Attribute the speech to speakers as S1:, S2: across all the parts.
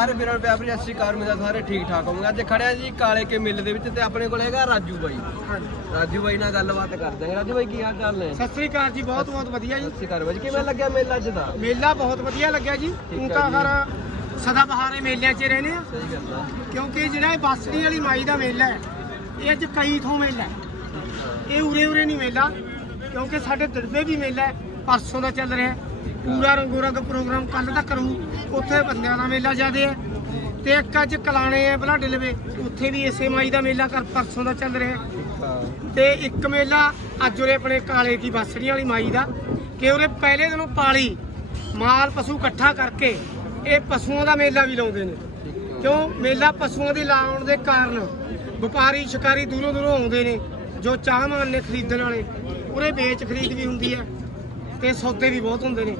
S1: ਸਾਰੇ ਵੀਰਾਂ ਨੂੰ ਪਿਆਰ ਭਰੀ ਸਤਿ ਸ਼੍ਰੀ ਅਕਾਲ ਮੇਰਾ ਸਾਰੇ ਠੀਕ ਠਾਕ ਹੋਣਗੇ ਅੱਜ ਖੜਿਆ ਜੀ ਕਾਲੇ ਕੇ ਮਿੱਲ ਦੇ ਵਿੱਚ ਤੇ ਆਪਣੇ ਕੋਲ ਹੈਗਾ ਰਾਜੂ ਬਾਈ। ਰਾਜੂ ਬਾਈ ਨਾਲ ਗੱਲਬਾਤ ਕਰਦੇ ਹਾਂ ਰਾਜੂ ਬਾਈ ਕੀ ਹਾਲ ਚਾਲ ਨੇ?
S2: ਸਤਿ ਸ੍ਰੀ ਅਕਾਲ ਜੀ ਬਹੁਤ ਬਹੁਤ ਵਧੀਆ ਜੀ।
S1: ਸਤਿ ਸ਼੍ਰੀ ਅਕਾਲ ਬਾਈ ਕਿਵੇਂ ਲੱਗਿਆ ਮੇਲਾ ਅੱਜ ਦਾ?
S2: ਮੇਲਾ ਬਹੁਤ ਵਧੀਆ ਲੱਗਿਆ ਜੀ।
S1: ਹੈ
S2: ਤਾਂ। ਹਰ ਸਦਾ ਬਹਾਰੇ ਮੇਲਿਆਂ 'ਚ ਰਹਿੰਦੇ ਆ।
S1: ਸਹੀ ਗੱਲ ਆ।
S2: ਕਿਉਂਕਿ ਜਿਹੜਾ ਇਹ ਬਾਸੜੀ ਵਾਲੀ ਮਾਈ ਦਾ ਮੇਲਾ ਹੈ ਇਹ ਅੱਜ ਕਈ ਥੋਂ ਮੇਲਾ ਹੈ। ਇਹ ਉਰੇ ਉਰੇ ਨਹੀਂ ਮੇਲਾ ਕਿਉਂਕਿ ਸਾਡੇ ਦਰਬੇ ਵੀ ਮੇਲਾ ਹੈ ਪਰਸੋਂ ਦਾ ਚੱਲ ਰਿਹਾ ਹੈ। ਪੂਰਾ ਰੰਗੋ ਰੰਗ ਪ੍ਰੋਗਰਾਮ ਕੱਲ ਤੱਕ ਰਹੂ। ਉੱਥੇ ਬੰਦਿਆਂ ਦਾ ਮੇਲਾ ਜ਼ਿਆਦੇ ਹੈ ਤੇ ਇੱਕ ਅੱਜ ਕਲਾਣੇ ਹੈ ਬਲਾਡੇ ਲਵੇ। ਉੱਥੇ ਵੀ ਇਸੇ ਮਾਈ ਦਾ ਮੇਲਾ ਕਰ ਪਰਸੋਂ ਦਾ ਚੱਲ ਰਿਹਾ ਹੈ। ਤੇ ਇੱਕ ਮੇਲਾ ਅੱਜ ਉਰੇ ਆਪਣੇ ਕਾਲੇ ਦੀ ਬਾਸੜੀ ਵਾਲੀ ਮਾਈ ਦਾ ਕਿ ਉਰੇ ਪਹਿਲੇ ਦਿਨੋਂ ਪਾਲੀ, ਮਾਲ ਪਸ਼ੂ ਇਕੱਠਾ ਕਰਕੇ ਇਹ ਪਸ਼ੂਆਂ ਦਾ ਮੇਲਾ ਵੀ ਲਾਉਂਦੇ ਨੇ। ਕਿਉਂ? ਮੇਲਾ ਪਸ਼ੂਆਂ ਦੇ ਲਾਉਣ ਦੇ ਕਾਰਨ ਵਪਾਰੀ, ਸ਼ਿਕਾਰੀ ਦੂਰੋਂ ਦੂਰੋਂ ਆਉਂਦੇ ਨੇ, ਜੋ ਚਾਹਵਾਨ ਨੇ ਖਰੀਦਣ ਵਾਲੇ। ਉਰੇ ਵੇਚ ਖਰੀਦ ਵੀ ਹੁੰਦੀ ਹੈ। ਤੇ ਸੌਦੇ ਵੀ ਬਹੁਤ ਹੁੰਦੇ ਨੇ।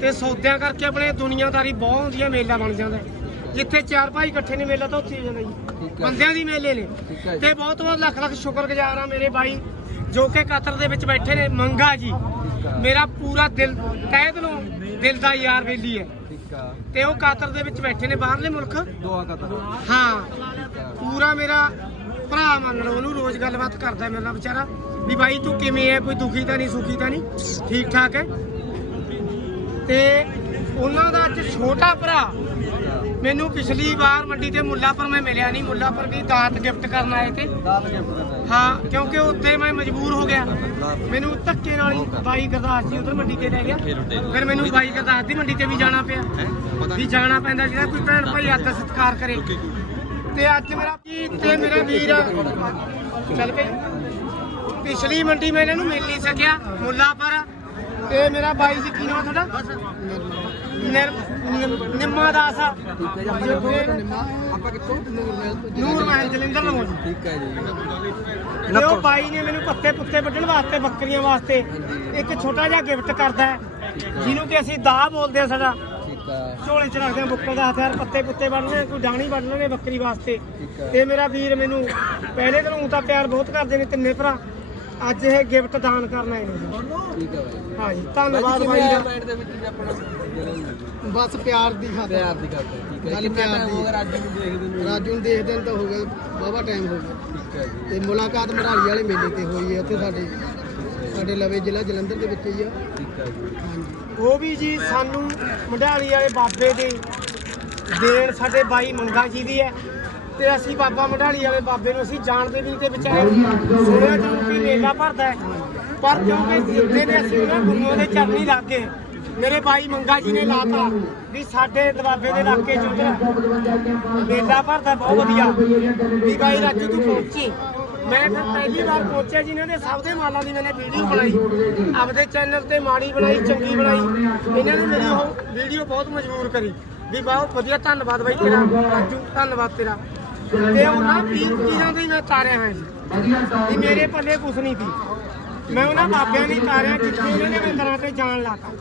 S2: ਤੇ ਸੌਦਿਆਂ ਕਰਕੇ ਆਪਣੇ ਦੁਨੀਆਦਾਰੀ ਬਹੁਤ ਹੁੰਦੀ ਹੈ ਮੇਲਾ ਬਣ ਜਾਂਦਾ। ਜਿੱਥੇ ਚਾਰ ਭਾਈ ਇਕੱਠੇ ਨੇ ਮੇਲਾ ਤਾਂ ਉੱਥੇ ਹੀ ਜਾਂਦਾ ਜੀ। ਬੰਦਿਆਂ ਦੀ ਮੇਲੇ ਨੇ। ਤੇ ਬਹੁਤ ਬਹੁਤ ਲੱਖ ਲੱਖ ਸ਼ੁਕਰਗੁਜ਼ਾਰ ਆ ਮੇਰੇ ਬਾਈ ਜੋ ਕਿ ਕਤਰ ਦੇ ਵਿੱਚ ਬੈਠੇ ਨੇ। ਮੰਗਾ ਜੀ। ਮੇਰਾ ਪੂਰਾ ਦਿਲ ਕਹਿ ਦਿਲੋਂ ਦਿਲ ਦਾ ਯਾਰ ਬੇਲੀ ਹੈ। ਤੇ ਉਹ ਕਤਰ ਦੇ ਵਿੱਚ ਬੈਠੇ ਨੇ ਬਾਹਰਲੇ ਮੁਲਕ।
S1: ਦੁਆ ਕਤਰ।
S2: ਹਾਂ। ਪੂਰਾ ਮੇਰਾ ਭਰਾ ਲਓ ਉਹਨੂੰ ਰੋਜ਼ ਗੱਲਬਾਤ ਕਰਦਾ ਮੇਰੇ ਨਾਲ ਵਿਚਾਰਾ ਵੀ ਬਾਈ ਤੂੰ ਕਿਵੇਂ ਹੈ ਕੋਈ ਦੁਖੀ ਤਾਂ ਨਹੀਂ ਸੁਖੀ ਤਾਂ ਨਹੀਂ? ਠੀਕ ਠਾਕ ਹੈ ਤੇ ਉਹਨਾਂ ਦਾ ਅੱਜ ਛੋਟਾ ਭਰਾ ਮੈਨੂੰ ਪਿਛਲੀ ਵਾਰ ਮੰਡੀ ਤੇ ਮੁੱਲਾਪੁਰ ਮੈਂ ਮਿਲਿਆ ਨਹੀਂ ਮੁੱਲਾਪੁਰ ਵੀ ਦਾਤ ਗਿਫਟ ਕਰਨ ਆਏ ਤੇ।
S1: ਕੇ ਪਤਾ
S2: ਹਾਂ ਕਿਉਂਕਿ ਉੱਥੇ ਮੈਂ ਮਜਬੂਰ ਹੋ ਗਿਆ। ਮੈਨੂੰ ਧੱਕੇ ਨਾਲ ਹੀ ਬਾਈ ਗੁਰਦਾਸ ਜੀ ਉਧਰ ਮੰਡੀ ਤੇ ਲੈ ਗਿਆ। ਫਿਰ ਮੈਨੂੰ ਬਾਈ ਗੁਰਦਾਸ ਦੀ ਮੰਡੀ ਤੇ ਵੀ ਜਾਣਾ ਪਿਆ। ਵੀ ਜਾਣਾ ਪੈਂਦਾ ਜਿਹੜਾ ਕੋਈ ਭੈਣ ਭਾਈ ਆਦਰ ਸਤਿਕਾਰ ਕਰੇ। ਤੇ ਅੱਜ ਮੇਰਾ ਮੇਰਾ ਵੀਰ ਚੱਲ ਪਿਛਲੀ ਮੰਡੀ ਮੈਂ ਇਹਨਾਂ ਨੂੰ ਮਿਲ ਨਹੀਂ ਸਕਿਆ ਮੁੱਲਾਪੁਰ। ਤੇ ਮੇਰਾ ਬਾਈ ਜੀ ਕੀ ਨਾਮ ਤੁਹਾਡਾ? ਨਿਮ- ਦਾਸ। ਆ
S1: ਠੀਕ ਹੈ ਜੀ ਆਪਣੇ ਕੋਲ ਆਪਾਂ ਕਿੱਥੋਂ?
S2: ਨੂਰ ਮਹਿਲ ਜਲਿੰਦਰ ਲਵੋ ਜੀ
S1: ਠੀਕ ਹੈ ਜੀ।
S2: ਤੇ ਉਹ ਬਾਈ ਨੇ ਮੈਨੂੰ ਪੱਤੇ ਪੁੱਤੇ ਵੱਢਣ ਵਾਸਤੇ ਬੱਕਰੀਆਂ ਵਾਸਤੇ ਇੱਕ ਛੋਟਾ ਜਿਹਾ ਗਿਫਟ ਕਰਦਾ ਹੈ ਜਿਹਨੂੰ ਕਿ ਅਸੀਂ ਦਾਹ ਬੋਲਦੇ ਆ ਸਾਡਾ।
S1: ਠੀਕ ਆ
S2: ਝੋਲੇ ਚ ਰੱਖਦੇ ਆ ਬੁੱਕਲ ਦਾ ਹਥਿਆਰ ਪੱਤੇ ਪੁੱਤੇ ਵੱਢਣੇ ਕੋਈ ਡਾਣੀ ਵੱਢਣੇ ਬੱਕਰੀ ਵਾਸਤੇ।
S1: ਠੀਕ ਆ
S2: ਤੇ ਮੇਰਾ ਵੀਰ ਮੈਨੂੰ ਪਹਿਲੇ ਦਿਨ ਊਂ ਤਾਂ ਪਿਆਰ ਬਹੁਤ ਕਰਦੇ ਨੇ ਤਿੰਨੇ ਭਰਾ ਅੱਜ ਇਹ ਗਿਫਟ ਦਾਨ ਕਰਨ ਆਏ ਨੇ। ਜੀ।
S1: ਠੀਕ ਆ ਬਾਈ।
S2: ਹਾਂ ਜੀ ਧੰਨਵਾਦ
S1: ਬਾਈ
S2: ਬਾਈ
S1: ਜੀ
S2: ਦਾ
S1: ਮਾਈਂਡ ਦੇ ਵਿੱਚ ਵੀ ਆਪਣਾ
S2: ਬਸ ਪਿਆਰ ਦੀ ਖਾਤਰ।
S1: ਪਿਆਰ ਦੀ ਗੱਲ ਹੈ ਠੀਕ ਹੈ।
S2: ਗੱਲ
S1: ਕਿੰਨਾ
S2: ਪਿਆਰ
S1: time
S2: ਦੀ।
S1: ਹੋ ਗਿਆ ਰਾਜੂ ਨੂੰ ਦੇਖਦੇ ਨੂੰ?
S2: ਰਾਜੂ ਨੂੰ ਦੇਖਦੇ ਤਾਂ ਹੋ ਗਿਆ ਬਾਬਾ ਟਾਈਮ ਹੋ ਗਿਆ।
S1: ਠੀਕ ਹੈ ਜੀ।
S2: ਤੇ ਮੁਲਾਕਾਤ ਮਰਾਲੀ ਵਾਲੇ ਮੇਲੇ ਤੇ ਹੋਈ ਹੈ ਉੱਥੇ ਸਾਡੇ ਸਾਡੇ ਲਵੇ ਜ਼ਿਲ੍ਹਾ ਜਲੰਧਰ ਦੇ ਵਿੱਚ ਹੀ ਆ।
S1: ਠੀਕ ਹੈ ਜੀ।
S2: ਉਹ ਵੀ ਜੀ ਸਾਨੂੰ ਮਢਾਲੀ ਵਾਲੇ ਬਾਬੇ ਦੇ ਦੇਣ ਸਾਡੇ ਬਾਈ ਮੰਗਾ ਜੀ ਦੀ ਹੈ ਤੇ ਅਸੀਂ ਬਾਬਾ ਮਢਾਲੀ ਵਾਲੇ ਬਾਬੇ ਨੂੰ ਅਸੀਂ ਜਾਣਦੇ ਵੀ ਨਹੀਂ ਤੇ ਵਿਚਾਰੇ ਸੁਣਿਆ ਜਰੂਰ ਵੀ ਮੇਲਾ ਭਰਦਾ ਹੈ। ਪਰ ਕਿਉਂਕਿ ਜਿੱਦੇ ਨੇ ਅਸੀਂ ਉਹਨਾਂ ਗੁਰੂਆਂ ਦੇ ਚਰਨੀ ਲੱਗੇ ਮੇਰੇ ਬਾਈ ਮੰਗਾ ਜੀ ਨੇ ਲਾਤਾ ਵੀ ਸਾਡੇ ਦਬਾਬੇ ਦੇ ਇਲਾਕੇ ਚ ਮੇਲਾ ਭਰਦਾ ਬਹੁਤ ਵਧੀਆ। ਵੀ ਬਾਈ ਰਾਜੂ ਤੂੰ ਪਹੁੰਚੀ। ਮੈਂ ਫਿਰ ਪਹਿਲੀ ਵਾਰ ਪਹੁੰਚਿਆ ਜਿਨ੍ਹਾਂ ਦੇ ਸਭ ਦੇ ਮਾਲਾਂ ਦੀ ਮੈਨੇ ਵੀਡੀਓ ਬਣਾਈ। ਆਪਦੇ ਚੈਨਲ ਤੇ ਮਾੜੀ ਬਣਾਈ, ਚੰਗੀ ਬਣਾਈ। ਇਹਨਾਂ ਨੇ ਮੇਰੀ ਉਹ ਵੀਡੀਓ ਬਹੁਤ ਮਜਬੂਰ ਕਰੀ। ਵੀ ਬਹੁਤ ਵਧੀਆ, ਧੰਨਵਾਦ ਬਾਈ ਤੇਰਾ, ਰਾਜੂ, ਧੰਨਵਾਦ ਤੇਰਾ। ਤੇ ਉਹਨਾਂ ਪੀਰ ਪੀਰਾਂ ਦੇ ਮੈਂ ਤਾਰਿਆ ਹਾਂ ਜੀ। ਮੇਰੇ ਪੱਲੇ ਕੁਛ ਨਹੀਂ ਸੀ। ਮੈਂ ਉਹਨਾਂ ਬਾਬਿਆਂ ਨੇ ਤਾਰਿਆ ਜਿੱਥੇ ਉਹਨਾਂ ਨੇ ਮੰਦਰਾਂ ਤੇ ਜਾਣ ਲਾਤਾ।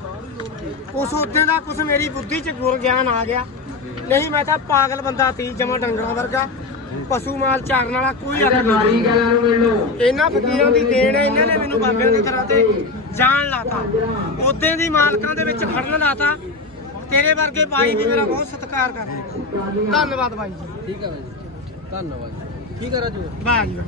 S2: ਉਸ ਉਦੋਂ ਦਾ ਕੁਛ ਮੇਰੀ ਬੁੱਧੀ 'ਚ ਗੁਰ ਗਿਆਨ ਆ ਗਿਆ। ਨਹੀਂ, ਮੈਂ ਤਾਂ ਪਾਗਲ ਬੰਦਾ ਸੀ, ਜਮਾ ਡੰਗਰਾਂ ਵਰਗਾ। ਪਸ਼ੂ ਮਾਲ ਚਾਰਨ ਵਾਲਾ ਕੋਈ ਅਕਲ ਨਹੀਂ। ਇਹਨਾਂ ਫਕੀਰਾਂ ਦੀ ਦੇਣ ਹੈ ਇਹਨਾਂ ਨੇ ਮੈਨੂੰ ਬਾਬਿਆਂ ਦੀ ਤਰ੍ਹਾਂ ਤੇ ਜਾਣ ਲਾਤਾ। ਉਦੋਂ ਦੀ ਮਾਲਕਾਂ ਦੇ ਵਿੱਚ ਖੜਨ ਲਾਤਾ। ਤੇਰੇ ਵਰਗੇ ਬਾਈ ਵੀ ਮੇਰਾ ਬਹੁਤ ਸਤਿਕਾਰ ਕਰਦੇ ਧੰਨਵਾਦ ਬਾਈ ਜੀ।
S1: ਠੀਕ ਹੈ ਬਾਈ ਜੀ। ਧੰਨਵਾਦ। ਠੀਕ ਹੈ ਰਾਜੂ
S2: ਵਾਹ ਜੀ।